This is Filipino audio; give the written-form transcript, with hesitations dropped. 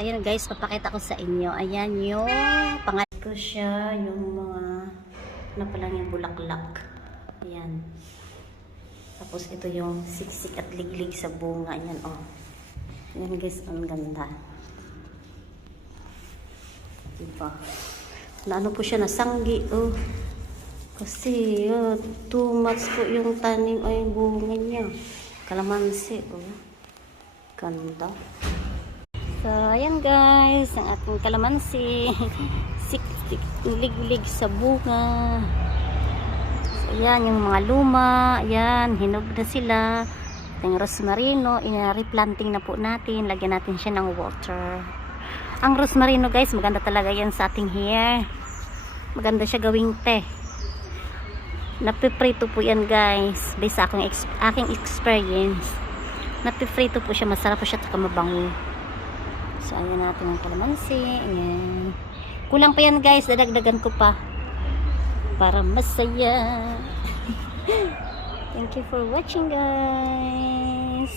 Ayan guys, papakita ko sa inyo. Ayan yung pangalan ko siya, yung mga napalang yung bulaklak. Ayan. Tapos ito yung siksik at liglig sa bunga. Ayan oh. Ayan guys, ang ganda. Diba? Na ano po siya, nasanggi oh. Kasi too much po yung tanim ay bunga niya. Kalamansi oh. Ganda. So, ayan guys, ang ating kalamansi. Siksik, liglig sa bunga. So, ayan, yung mga luma. Ayan, hinog na sila. Yung rosmarino, replanting na po natin. Lagyan natin siya ng water. Ang rosmarino guys, maganda talaga yan sa ating hair. Maganda siya gawing teh. Napiprito po yan guys. Based sa aking experience. Napiprito po siya. Masarap po siya at mabango. So, ayan natin ang kalamansi. Ayan. Kulang pa yan guys. Dadagdagan ko pa. Para masaya. Thank you for watching guys.